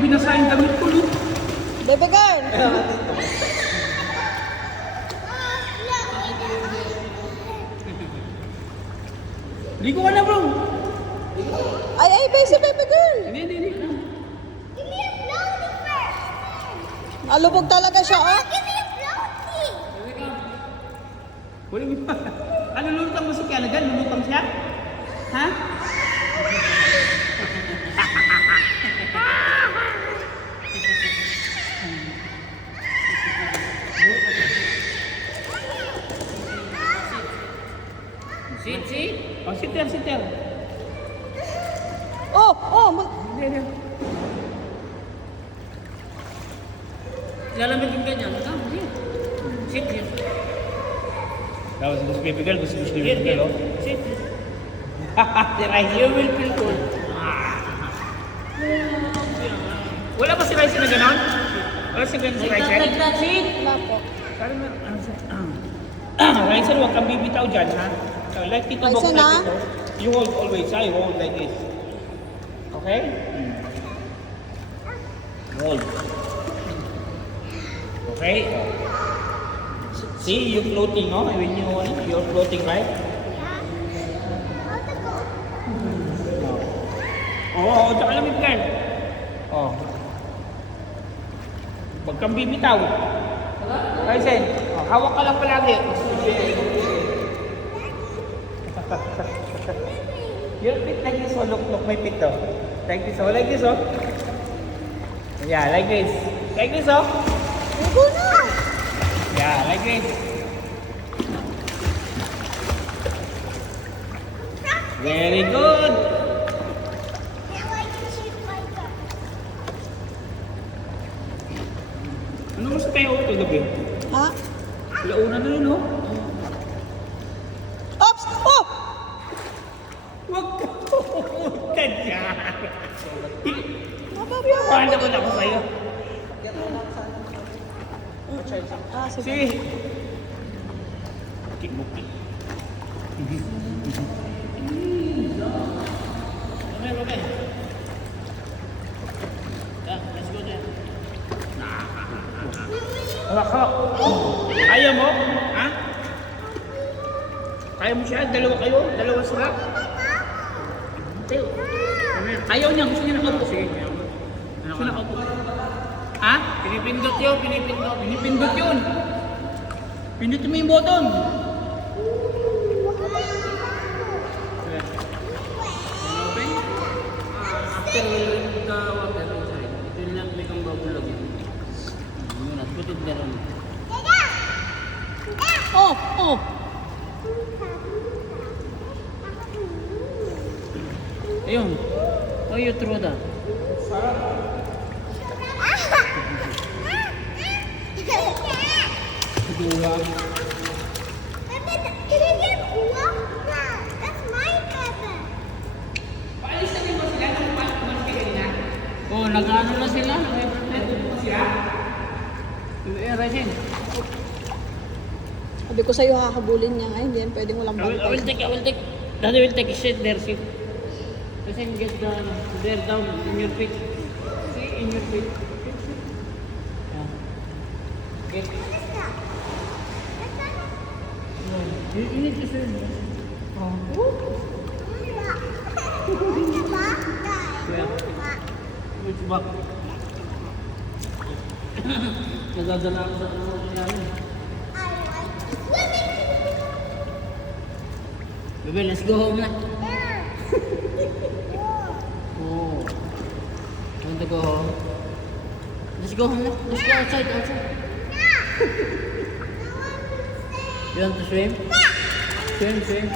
binasa yung damit ko, no? Baby girl! Ligo ka na, bro. Ay, basic baby girl! Hindi. Alubog talaga siya, oh. Wala mo pa. Ano, lulutang mo si Kalagan? Lulutang siya? Ha? Sit. Oh, sit there. Oh! Hindi. Lalamig yung ganyan. Sit here. Tapos gusto baby girl, gusto baby girl, oh. Sit. Si Rice, you will feel cool. Wala ba si Rice na gano'n? Wala si Rice? Wala po. Parang ano siya? Rice, huwag kang bibitaw dyan, ha? So, like Tito Bok, Rice, like ito. You hold always, ha? You hold like this. Okay? Hold. Okay? See, you're floating, no? When you're floating, right? Oo, tsaka lamig ka. Oh. Huwag kang bibitaw. Kaisen, hawak ka lang palagi. You'll fit like this, oh. Look, may fit, oh. Like this, oh. Like this, oh. Yeah, like this. Like this, oh. Ligo na! Yeah, like this. Very good. Ano mo sa tayo ito gabi? Ha? Launa na yun, oh. Oops! Oh! Huwag ka dyan. Mababa. Paano ko na ako sa'yo? Sige. Si... Kik-bukik. Okay. Let's go there. Hawak. Ayaw mo? Ha? Kaya mo siya? Dalawa kayo? Dalawa sila? Tayo. Ayaw niya. Gusto niya nakaupo. Sige. Gusto nakaupo. Ha? Pinipindot yun. Pinipindot yun. Pindot mo yung button. After the water inside, it will not become bubble again. You not put it there only. Oh! Ayun. How you throw that? Dua. Paalisan mo sila kung paano kanina? Oh, nag-ano na sila? Nag-prepare na sila? Rajen. Sabi ko sa'yo, hahabulin niya ngayon. Hindi yan pwedeng walang I will bantay. take. Daddy will take. Sit there, sit. Rajen, get there down in your feet. See, in your feet. Yeah. Get. You need to swim. Oh. Which back? Nagdadala ako sa namin. Bebe, let's go home na. Oh. Want to go home? Let's go home na. Let's go outside. You want to swim? Swim. Want to swim?